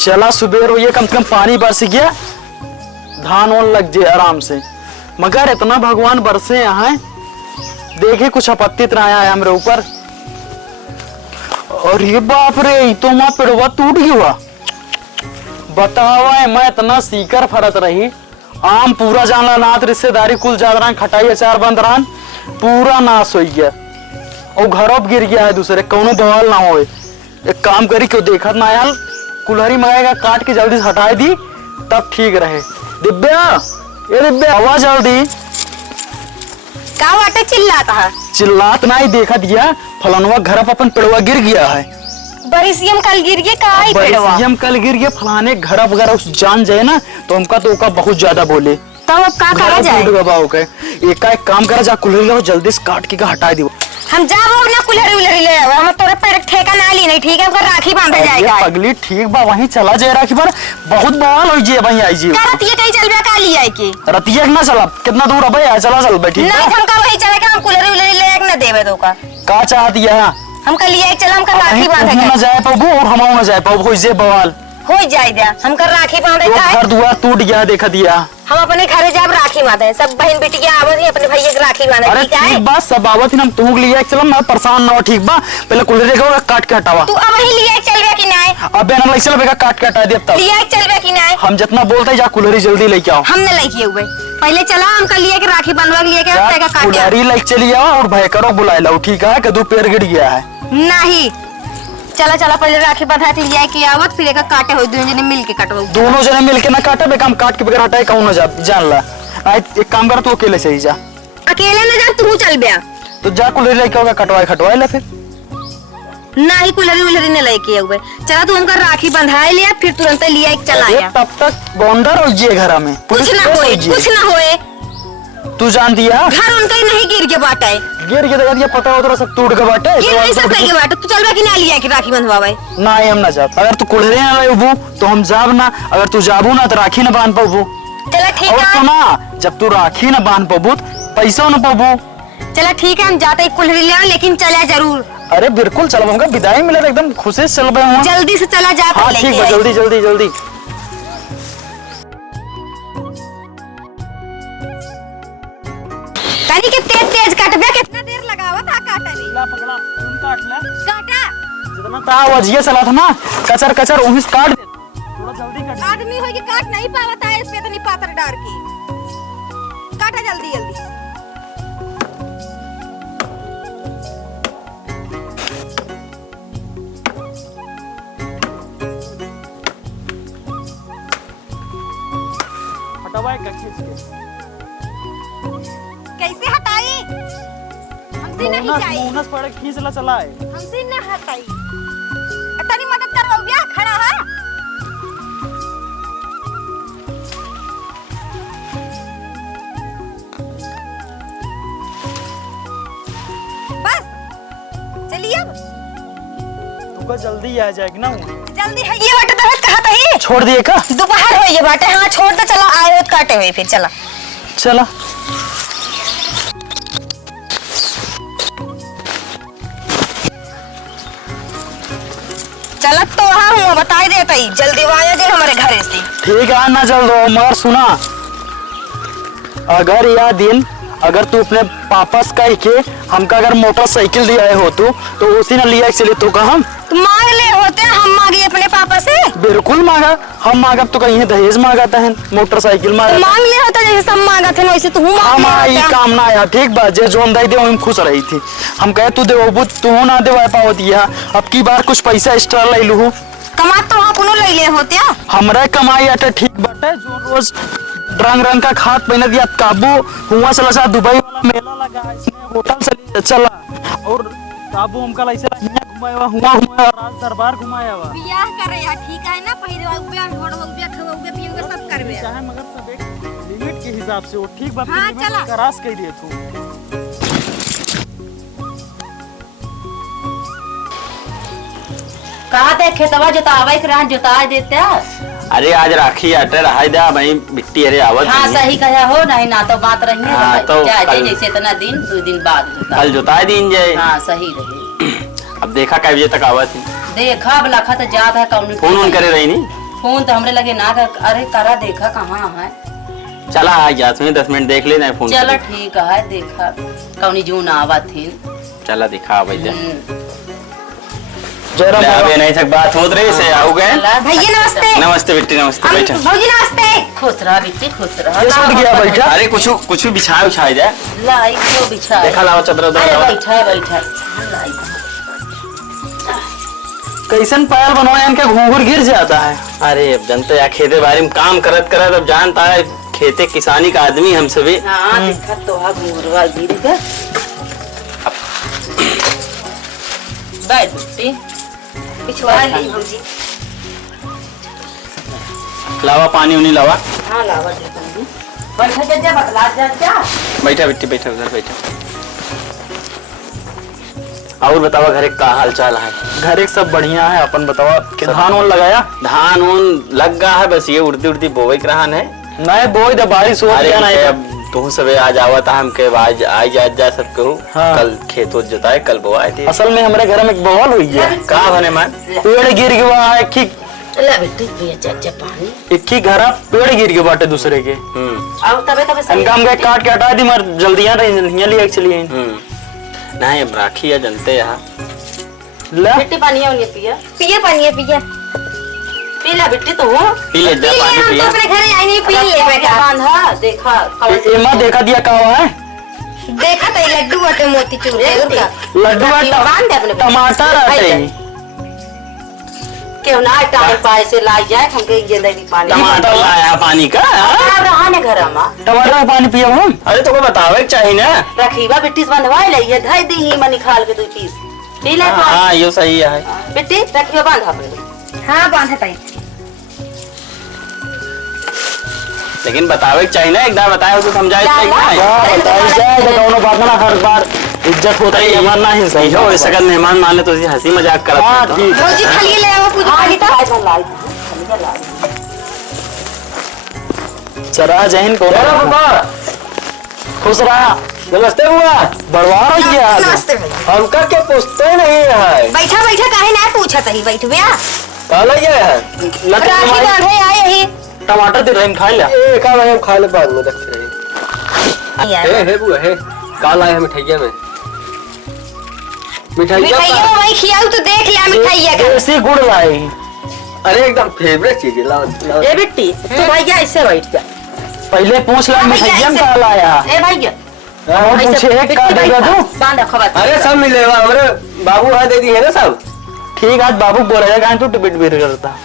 चला सुबेर हो ये कम से कम पानी बरस गया, धान वान लग जाए आराम से। मगर इतना भगवान बरसे यहाँ देखे कुछ आपत्ति आया है हमारे ऊपर। और ये बाप रे तो वहां पेड़वा टूट गया। बतावा है मैं इतना सीकर फरत रही, आम पूरा जानला नाथ रिश्तेदारी कुल जादरान खटाई अचार बंद रहा पूरा नाश हो गया और घरों गिर गया है दूसरे कौनो बवाल ना हो। एक काम करी क्यों देखत ना यार, कुल्हरी मंगाएगा काट के जल्दी से हटाई दी तब ठीक रहे। दिव्या ये दिव्या आवाज जल्दी। का वाटे चिल्लाता है? चिल्लात ना ही देखा दिया फलानवा घर पर अपन पेड़वा गिर गया है। बरिसियम कल गिर गया का ही पेड़वा? बरिसियम कल गिर गया फलाने घर वगैरह उस जान जाए ना तो हमका तो ओका बहुत ज्यादा बोले। तब अब का करा जाए? एक काम करा जा कुल्हड़ी लो जल्दी से काट के हटा दियो। हम जाओ ना कुल्हड़ी उल्हड़ी ले आओ, हम तोरे पैर ठेका ना ली नहीं ठीक है, हमको राखी बांधा जाएगा। पगली ठीक बा वहीं चला जाए राखी पर बहुत बवाल हो जे वहीं आई जी। रतिया कहीं चलबे का ली आई के? रतिया ना चला कितना दूर है भाई चला चल बैठी नहीं हमका वहीं चलेगा, हम कुल्हड़ी उल्हड़ी ले एक ना देबे तो का चाहती है हमका लिए चल हमका राखी बांधा ना जाए पाबू और हम ना जाए पाबू हो जे बवाल हो जाए दे हमका राखी बांधे का घर दुआ टूट गया देखा दिया। हम अपने घरे जाब राखी बांधे सब बहन बेटियां आवत ही अपने भैया के राखी बांधे। अरे ठीक बा सब आवत ही हम तू लिए चल मैं परेशान ना हो ठीक बा पहले कुल्हड़ी को काट के हटावा। तू अब ही लिए चलबे कि नहीं? अबे ना ले चल बेगा काट के हटा दे तब लिए चलबे कि नहीं? हम जितना बोलते जा कुल्हड़ी जल्दी लेके आओ। हम न लेके हुए पहले चला हमका लिए के राखी बनवा लिए के तेगा काट कुल्हड़ी लेके चली आओ और भाई करो बुला लो ठीक है कि दो पैर गिर गया है। नहीं चला चला पहले राखी बंधा के लिए के आवत फिर एका काटे हो दोनों जने मिल के काटवा। दोनों जने मिल के ना काटे बे काम काट के बगैर हटाए कौन ना जा जान ला। एक काम कर तू अकेले से ही जा। अकेले ना जा तू चल बे तो जा कुल्हड़ी लेके आओगे कटवाए खटवाए ले फिर। नहीं कुल्हड़ी उल्हड़ी ने लेके हुए चला तू हमका राखी बंधाए लिया फिर तुरंत लिया एक चला आया। तब तक बॉन्डर हो ये घर में कुछ ना होए तू जान दिया घर उनका ही नहीं गिर के बाटे गिर के देखा दिया पता हो तो सब टूट के बाटे गिर नहीं सकता के बाटे। तू चल बे कि ना लिया कि राखी बंधवावे? ना हम ना जा अगर तू कुल्हड़ी ना लेबू तो हम जाब ना, अगर तू जाबू ना तो राखी ना बांध पाबू। चला ठीक और है सुना जब तू राखी ना बांध पाबू पैसा ना पाबू। चला ठीक है हम जाते कुल्हड़ी ले लेकिन चला जरूर। अरे बिल्कुल चलवाऊंगा विदाई मिले एकदम खुशी से चलवाऊंगा। जल्दी से चला जा। हाँ ठीक है जल्दी जल्दी जल्दी। तनी के तेज तेज काटबे कितना देर लगावत आ काटे में? ला पकड़ा तुम काट ले काटा जितना ता वजिए चला था ना कचर कचर उन्हीं से काट दे थोड़ा जल्दी काट। आदमी होय के काट नहीं पावत है इस पे तनी पातर डार के काटा जल्दी जल्दी। हटावा एक खींच के कैसे हटाई? हमसे नहीं जाई। मुनस पड़े खींच ला चला है हमसे न हटाई। तनी मदद करवाओ बिया खड़ा है। बस चलिए अब तुका जल्दी आ जाएगी ना जल्दी है ये बाटे दहत कहा था छोड़ दिए का दोपहर हो ये बाटे। हाँ छोड़ दे चला आए काटे हुए फिर चला चला। चला तो हाँ हूँ बता देता ही जल्दी आया दे हमारे घर से। ठीक है ना जल्द मगर सुना अगर यह दिन अगर तू अपने पापा से कह के हमका अगर मोटरसाइकिल दिया हो तो उसी ने लिया चले तो का हम मांग ले होते हम मांगे अपने पापा से? बिल्कुल मांगा हम मांगा तो कहीं दहेज मांगाता है मोटरसाइकिल मांगा मांग ले होता जैसे सब मांगा थे वैसे तू हम आई काम ना आया ठीक बा जे जोन दे हम खुश रही थी। हम कहे तू देवो तू ना देवा पाओ दिया अब की बार कुछ पैसा एक्स्ट्रा ले लू कमा तो अपनो ले ले होते हमरा कमाई आटे ठीक बाटे जो रोज रंग रंग का खाद पहने दिया काबू हुआ चला सा दुबई वाला मेला लगा है इसमें होटल से चला और काबू हमका ऐसे घुमाया हुआ राज दरबार घुमाया हुआ बियाह करे या ठीक है ना पहले रुपया ढोड़ रुपया खवाओगे पियोगे सब करबे चाहे मगर सब एक लिमिट के हिसाब से वो ठीक बात हाँ, लिमिट का रास कह दिए तू। कहा थे खेतवा जोतावे के रहा जोता देते। अरे आज राखी आटे रहा दा भाई मिट्टी अरे आवत हाँ सही कहा हो नहीं ना तो बात रही है हाँ, तो जैसे इतना दिन 2 दिन बाद कल जोता दिन जाए। हाँ सही रहे। अब देखा कै बजे तक आवत है देखा बला खत जात है कौन फोन करे रही नहीं फोन तो हमरे लगे ना कर, अरे करा देखा कहाँ है। चला आ जा तुम्हें 10 मिनट देख लेना फोन चलो करके। ठीक है देखा कौनी जून आवत थी। चला दिखा भैया जरा अबे नहीं तक बात हो रही से आओ गए। भैया नमस्ते। नमस्ते बेटी नमस्ते बैठा। भौजी नमस्ते। खुश रहा बेटी खुश रहा। ये सूट गया बैठा। अरे कुछ बिछाए उछाए जाए। लाई को बिछा। देखा लाओ चदर उधर अरे लाओ। बैठा बैठा। लाई कैसन पैर बनवाए इनके घूंघर गिर जाता है। अरे अब जनते या खेते बारी में काम करत करत अब जानता है खेते किसानी का आदमी हम सभी। हाँ देखा तो हा घूरवा गिर गया। बैठ बेटी पिछवा ली भौजी। लावा पानी उनी लावा। हाँ लावा देता हूँ। बैठा जा बतला जा। बैठा बेटी बैठा उधर बैठा। और बतावा घरे का हाल चाल है। घर एक सब बढ़िया है। अपन बतावा कि धान उन लगाया। धान उन लग गया है बस ये उड़ती उड़ती बोवे के रहन है। नहीं बोई तो बारिश हो अरे गया नहीं। अब तू सबे आज आवत है हमके आज आज आज जा सब करूं। हाँ। कल खेतों जोताए कल बोआए थी। असल में हमारे घर में एक बवाल हुई है। का बने मन पेड़ गिर गया है। एक ही ला बेटी भैया चाचा पानी। एक ही घर पेड़ गिर गए बाटे दूसरे के। आओ तबे तबे सही। इनका हम गए काट के हटा दी मर जल्दियां रही लिए चलिए। नहीं अब राखी है जनते यहाँ ला बेटी पानी है पिया। पिया पानी है पिया। पी ला बेटी तो पी ले जा पानी हम तो पिया। अपने घर आई नहीं पी ले बेटा। बांधा देखा एमा देखा दिया का हुआ है। देखा तो ये लड्डू बटे मोती चूर है उनका। लड्डू बांध दे अपने टमाटर आटे क्यों ना टाइम पाए से लाई जाए हमके ये दही पानी। टमाटर लाया पानी का। अब रहा ने घर में टमाटर में पानी पिया हम। अरे तो बतावे चाहिए ना। रखीवा बेटी से बंधवा ले ये धई दी ही मनी खाल के 2 पीस पी ले पानी। हाँ ये सही है। बेटी रखियो बांध अपने। हाँ बांधा ताई। लेकिन बतावे चाहिए ना एक बार बताया तो समझाए क्या तो बात? क्या बताई जाए तो दोनों बात ना हर बार इज्जत होता है हमारा ना ही सही हो सकल मेहमान मान ले तो ये हंसी मजाक करत हाँ रहता। ठीक भौजी खाली ले आओ पूजा खाली तो। चरा जैन को खुश रहा। नमस्ते बुआ। बड़वा रही है आज। नमस्ते भैया। हमका के पूछते नहीं है। बैठा बैठा काहे ना पूछा तही बैठ गया। काला ये है। राखी बांधे आए ही। टमाटर दे रहे खा लिया। ए का भाई हम खा ले बाद में देखते रहे। हे बुआ हे काला है मिठाइया में। मिठाइया वही खियाऊ तो देख लिया मिठाइया का। देसी गुड़ लाई। अरे एकदम फेवरेट चीज है लाओ। ए बेटी तू भैया ऐसे बैठ जा। पहले पूछ ला मिठाइया में क्या लाया। ए भैया और पूछे एक का देगा तू। बांध खबर। अरे सब मिलेगा हमारे बाबू वहाँ दे दी है ना सब। ठीक आज बाबू बोला जाएगा तू टिबिट भी करता।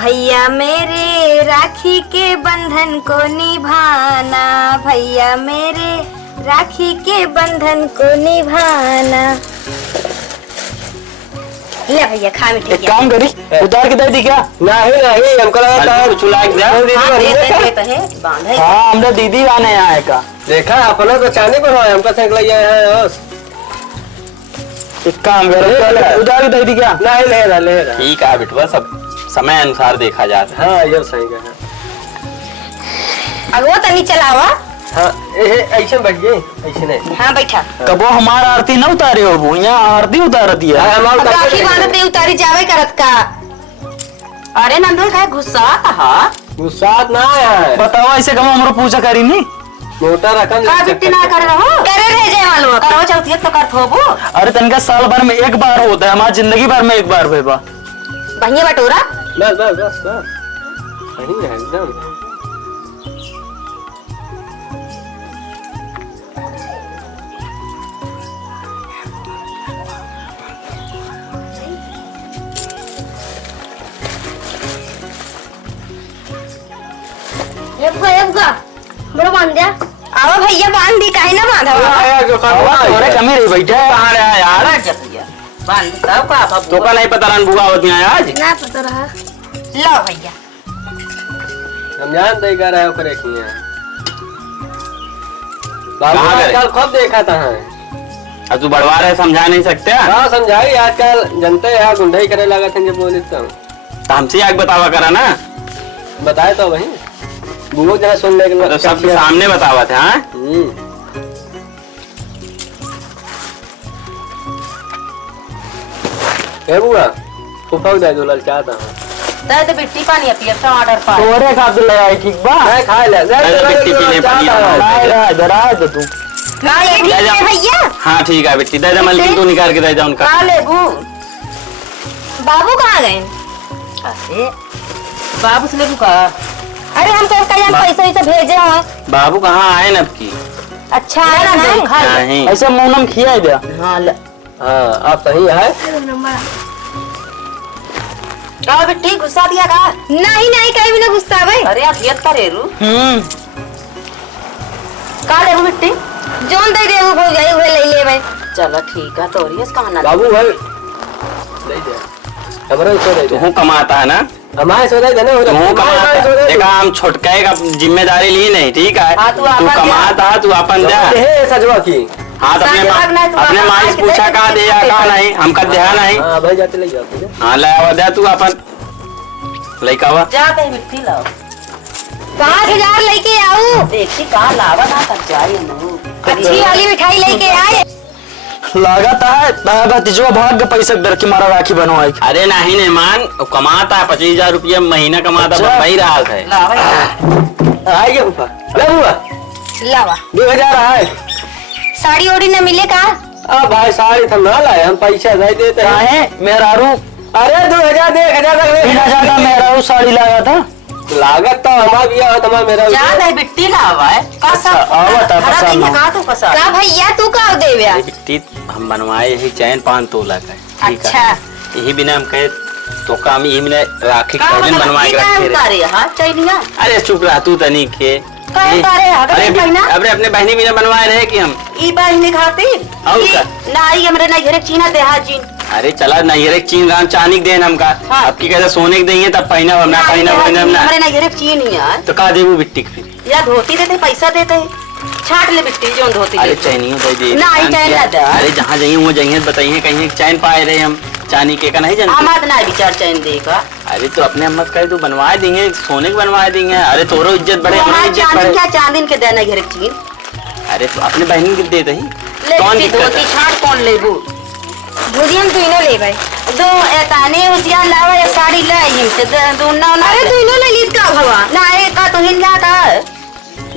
भैया मेरे राखी के बंधन को निभाना। भैया मेरे राखी के बंधन को निभाना। ले भैया खा एक मिठाइया। काम करी उतार के दे दी क्या। नहीं नहीं हमको लगा था कुछ लाइक दे। हां दे दे तो है बांध है। हाँ हमने दीदी आने आए का। देखा अपना तो चांदी पर है हमका सेंक लिया है बस। एक काम करो उतार के दे दी क्या। नहीं ले ठीक है बिटवा सब समय अनुसार देखा जाता है। हाँ ये सही है। अगो तनी चलावा। हाँ ऐसे बैठ गए ऐसे नहीं। हाँ बैठा। कबो हमारा आरती न उतारे हो वो यहाँ आरती उतार दिया। अब राखी बांधते उतारी जावे करत का। अरे नंदन का गुस्सा था। गुस्सा ना है। बताओ ऐसे कब हमारा पूजा करी नहीं। मोटा रकम का बेटी ना कर रहो। करे रह जाए मालूम। करो चौथी तो कर थोबो। अरे तनका साल भर में एक बार होता है हमारी जिंदगी भर में एक बार हुए बा। भैया बटोरा। बस बस बस बस सही है एकदम। बड़ो बांध दिया। आओ भैया बांध दी काहे ना बांधा। अरे कमी रही बैठा कहाँ रहा यार। बांध तब का अब तो का नहीं पता रन बुआ होती है आज। ना पता रहा। लो भैया। हम जान दे कर रहे हो करे की है। बाबू आजकल कब देखा था है। अब तू बढ़वा रहे समझा नहीं सकते। हाँ समझाई आजकल जनते हैं गुंडाई करे लगा थे जब बोली तो हमसे आग बतावा करा ना। बताए तो वही बुआ जरा सुन ले तो सबके सामने बतावा थे। हाँ ए बुआ फूफा को दे दो ललचाता हूँ। दे दे बिट्टी पानी पिए टमाटर पा तोरे खातिर ले आई ठीक बा। मैं खा ले बिट्टी पीने पानी इधर आ दे तू। हाँ ये ठीक है भैया। हाँ ठीक है बिट्टी दे दे मलकिन तू निकाल के दे जा उनका। खा ले बू बाबू कहाँ गए? अरे बाबू से ले बू का अरे हम तो कहीं पैसा वैसा भेजे हो। बाबू कहाँ आए न अब की? अच्छा है ना खा ले नहीं ऐसे मुंह खिया दे। हाँ ले हाँ आप सही है। का बिट्टी गुस्सा दिया का नहीं नहीं कहीं भी ना गुस्सा भाई। अरे आप ये करेरू का ले बिट्टी जोन दे दे वो हो जाए वो ले ले भाई। चलो ठीक है तोरी इस कहां ना बाबू भाई ले दे हमारा इसको दे दे। तू कमाता है ना? हमारे सो दे देना हो तू कमाता है। देखा हम छोटके का जिम्मेदारी ली नहीं ठीक है। हाँ, तू तू अपन कमाता है तू अपन दे। है सजवा की। हाँ तो अपने माँ से पूछा कहा दे या कहा नहीं हमका देहा नहीं। हाँ भाई जाते ले जाते हैं। हाँ ले आवा दे तू अपन लइका वा। जा कहीं बिट्टी लाओ 5000 लेके आऊ। देखी कहां लावा ना कर जाए नु अच्छी वाली मिठाई लेके आए। लागत है भतीजवा भाग के पैसे दर के मारा राखी बनवाई। अरे नहीं नहीं मान कमाता है 25,000 रुपया महीना कमाता अच्छा। वही रहा है। लावा आएगा फूफा ले बुआ लावा 2000 आए। साड़ी ओड़ी न मिले का? अब भाई साड़ी हम ना लाए हम पैसा दे देते हैं। काहे मेहरारू अरे 2000 दे 1000 तक बिना ज्यादा मेहरारू साड़ी लाया था। लागत तो हमारा भी है तुम्हारा मेरा जा नहीं बिट्टी लावा है का सब आवत है हरा पसंद दिन हो। का तो कसा का भैया तू का देवे? अरे बिट्टी हम बनवाए यही चैन 5 तोला का है, ठीक है? अच्छा यही बिना हम कहे तो काम यही बिना राखी का कौन बनवाए के रखे रहे। उतारे हां चाइनिया अरे चुप रह तू तनी के। का उतारे अगर महीना अरे अपने बहनी बिना बनवाए रहे कि हम। ई बाई ने खातिर और का? नाई हमरे ना घरे चीना दे हाजी अरे चला नहीं रे चीन राम चांदी देन हमका। हाँ। अब की कहते सोने के देंगे तब पहना हमना पहना हमना हमरे ना घरे चीन यार तो का देबू बिट्टी के फिर? या धोती देते पैसा देते छाट ले बिट्टी जो धोती अरे के चैनियो दे दे। ना, ई चैन ना दे। अरे जहाँ जाइए वो जाइए बताइए कहीं चैन पाए रहे हम चांदी के का नहीं जानते। आमाद ना विचार चैन देगा अरे तो अपने मत करे तू बनवा देंगे सोने के बनवा देंगे। अरे तोरो इज्जत बढ़े हमारी इज्जत चांदी बढ़े। क्या चांदी के देना घरे चीन अरे तो अपने बहन के दे दही ले कौन बिट्टी दिक्कत धोती है? छाट कौन लेबू भुजी हम तीनों ले भाई। दो एताने उसिया लावा या साड़ी ले हिम से दो ना अरे तीनों ले लीत का भवा। ना एक का तो हिल जाता है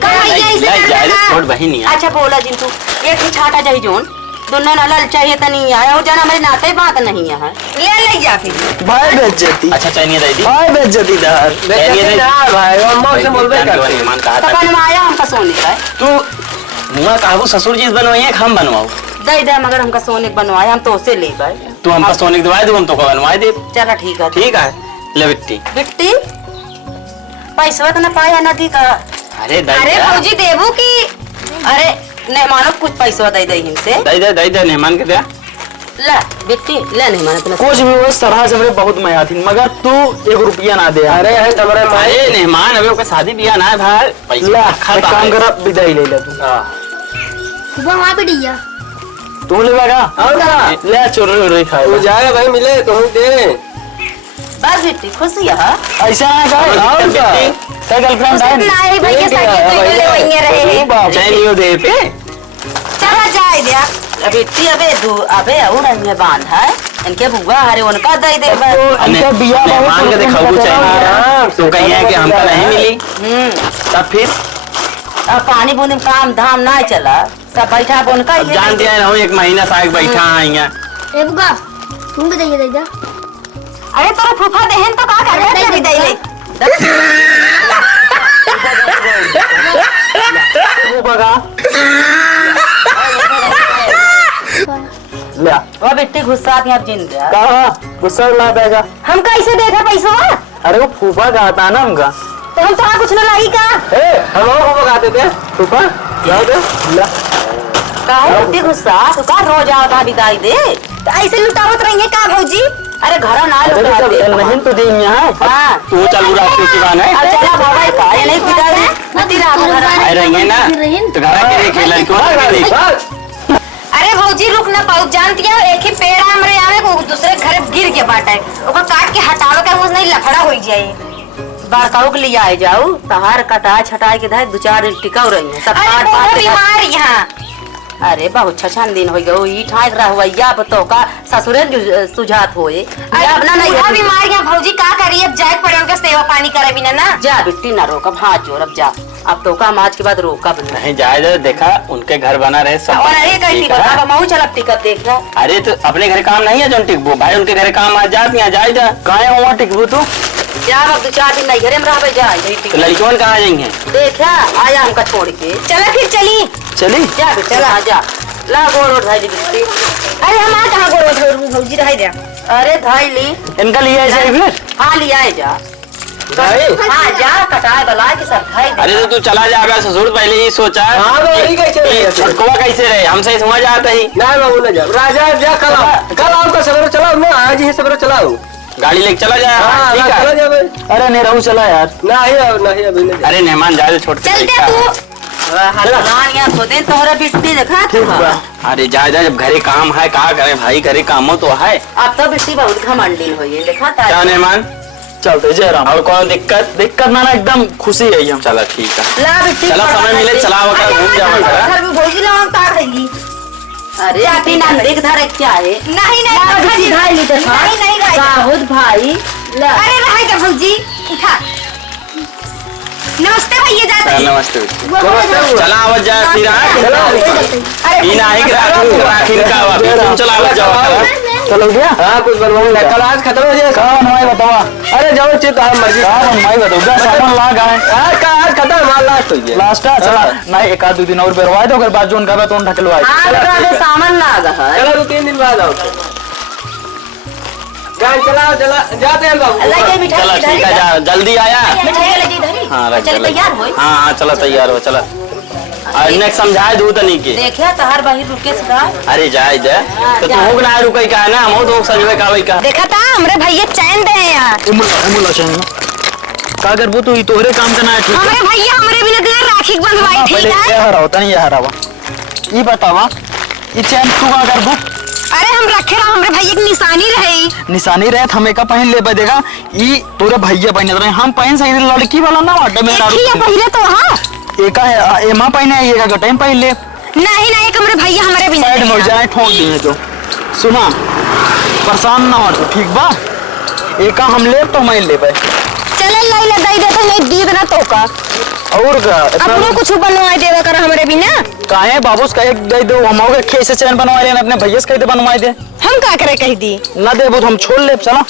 का भैया इसे लाई जा रे करना? छोड़ बहन यार। अच्छा बोला जिन तू एक ही छाटा जाई जोन दोनों ना लल चाहिए त नहीं आया और जाना हमारे नाते बात नहीं है ले ले जा फिर। भाई बेइज्जती अच्छा चैनिया दे दी। भाई बेइज्जती दर। बेइज्जती ना भाई अम्मा से बोलबे करते। मेहमान कहा तो था बनवाया हमका सोने का तू मुआ काबू ससुर जी बनवाइए हम बनवाओ। दे दे मगर हमका सोने का बनवाया हम तो उसे ले गए तू हमका सोने के दवाई दो हम तो को बनवाए दे। चला ठीक है ठीक है ले बिट्टी। बिट्टी पैसा तो ना पाया नदी का अरे दे अरे दे भौजी देबू की? अरे नहीं मानो कुछ पैसा दे दे हमसे दे दे मेहमान के दे। ले बिट्टी ले नहीं मानो तूने कुछ भी वो सरहा से मेरे बहुत मया थी मगर तू 1 रुपया ना दे। अरे है तुम्हारे माए अरे मेहमान अभी ओका शादी बियाह ना है भाई पैसा ला रखा एक था। काम कर विदाई ले ले तू। सुबह वहां पे डिया। तू ले लगा और का ले चोरी चोरी तू खाएगा। जाएगा भाई मिले तो हम दे। बस बिट्टी खुशी है ऐसा है का और क्या? तेरा गर्लफ्रेंड है ना है भैया साड़ी तीनों ले वहीं रहे हैं। चैनियो दे पे चला जाए दिया। बिट्टी अबे दू अबे और में बांध है इनके बुआ हरे उनका दे दे इनका बिया बहुत मेहमान के दिखाऊ चाहिए तो कहिए कि हमका नहीं मिली तब फिर अब पानी बूंद में काम धाम ना चला सब बैठा अब उनका अब जान दिया ना 1 महीना से बैठा है यहाँ। ए बुगा तुम भी दे दे। अरे तोरा फूफा देहन तो का कर रहे विदाई ले। तू बगा ले वो बिट्टी गुस्सा थी अब जिंदा कहा गुस्सा ला देगा। हम कैसे देखा पैसा? अरे वो फूफा का आता ना हमका। तो हम तो कुछ ना लाई का। ए हम और को गाते थे फूफा जाओ दे ला काहे बिट्टी गुस्सा तू का रोज आता विदाई दे तो ऐसे लुटावत रही है का भौजी? अरे घर ना अरे लुटा जब दे नहीं तो दिन यहाँ हां तू चल बुरा की बात है अब चला बाबा का ये नहीं विदाई नती रात घर आए रहेंगे ना तो घर के देखे लड़कियों के देख। अरे भौजी रुक ना पाऊ जानती है एक ही पेड़ हमरे आवे को दूसरे घर गिर के बाटा है ओका काट के हटावे का वो नहीं लफड़ा होई जाए। बड़काऊ के लिए आए जाओ तहार कटाए छटाए के धाय 2-4 दिन टिकाऊ रही है सब अरे काट बूढ़ा पाट के बीमार यहाँ अरे बहुत छछन दिन हो गयो ई ठाक रहुआ या तो का ससुरे सुझात होए या अपना नहीं बूढ़ा बीमार यहाँ भौजी का करी अब जाए पड़े उनका सेवा पानी करे बिना ना जा बिट्टी ना रोकब हाथ जोड़ अब जा अब तो का आज के बाद रोकब नहीं जाए देखा उनके घर बना रहे सब और अरे कहीं ठीक है। बता मऊ चलब टिकट देख ला अरे तो अपने घर काम नहीं है जो टिकबो भाई उनके घर काम आ जात यहाँ जाए जा काहे हुआ टिकबू तू जा अब 2-4 दिन नहीं घरे में रहबे जा यही तो टिकट लड़कियों कहाँ जाएंगे देखा आया हमका छोड़ के चला फिर चली चली जा बेटा चला जा ला गोड़ उठाई दी बिट्टी अरे हम आ कहाँ गोड़ भौजी रह जा अरे धाई ली इनका लिया जाए फिर हाँ लिया है जा हाँ जा कटाए बला के सब खाई दे अरे तो तू चला जा अगर ससुर पहले ही सोचा हाँ, तो वही कैसे रहे? छटकुआ कैसे रहे हमसे समझ आता ही नहीं बाबू ना जाओ राजा जा कल आओ तो सवेरे चलाओ ना आज ही सवेरे चलाओ गाड़ी लेके चला जा हाँ ठीक चला है जाओ अरे नहीं रहू चला यार नहीं अभी नहीं अरे मेहमान जाए छोड़ चलते तू हलानिया तो दिन तोहरा बिट्टी देखा ठीक बा अरे जा जा जब घरे काम है का करे भाई घरे कामो तो है अब तो बिट्टी बहुत घमंडी हुई है देखा क्या तारी मेहमान चलते जय राम और कौन दिक्कत दिक्कत ना ना एकदम खुशी है हम चला ठीक है ला बिट्टी चला समय मिले चला वगैरह घूम जाओ घर में भौजी लोग तार देगी अरे बिट्टी ना देख धरे क्या है नहीं ला बिट्टी धाई ली देखा नहीं नहीं रह साहुद भाई ला अरे रह जा भौजी उठा नमस्ते भैया जाते हैं। नमस्ते चला आवाज जा सीधा अरे इन आई राखी का आवाज तुम चला आवाज जाओ चलो गया हाँ कुछ बनवाने लगा कल आज खत्म हो जाए कहाँ बनवाई बतावा अरे जाओ चित आप मर्जी कहाँ बनवाई बताओ सामान ला गए आज खत्म माल लास्ट हो गया लास्ट है चला नहीं एक आध 2 दिन और बेरवाई दो अगर बाद जोन का तो ढकलवाई हाँ तो सामान लागा है चलो 2-3 दिन बाद आओ गाड़ी चलाओ चला जाते हैं बाबू अल्लाह के मिठाई चला ठीक है जा जल्दी आया मिठाई ले जी धरी हाँ रख चल तैयार होई हाँ हाँ चला तैयार हो चला नेक्स्ट समझाए दू तनी के देखिया तहार बाहिर रुके सदा अरे जाए जा तो तू हो ना रुकई का है ना हम तो सजवे का वही का देखा था हमरे भैया चैन दे हैं यहाँ इमुला चाहिए का करबू तू तोहरे काम करना है ठीक है हमरे भैया हमरे बिना तेरे राखी बंधवाई हाँ, ठीक पहले है ये हरा होता नहीं ये हरा हुआ ये बतावा ये चैन तू का करबू अरे हम रखे रहा हमरे भैया की निशानी रहे निशानी रहत हमें का पहन ले देखा ये तोरे भैया पहने रहे हम पहन सही लड़की वाला ना वाटे में एक ही है पहले तो हाँ एक है एमा पहने है एक गटे में पहन ले नहीं नहीं एक हमरे भैया हमारे बिना साइड में हो नहीं जाए ठोक दिए तो सुना परेशान ना हो तो ठीक बा एक हम ले तो मैं ले पाए चल लाई ले दई देते नहीं दी देना तो का और का अपनो कुछ बनवाई देवे कर हमरे बिना काहे बाबूस का एक दे दो हम होगे खेत से चैन बनवा लेना अपने भैया से कह दे बनवा दे हम का करे कह दी ना दे वो तो हम छोड़ ले चला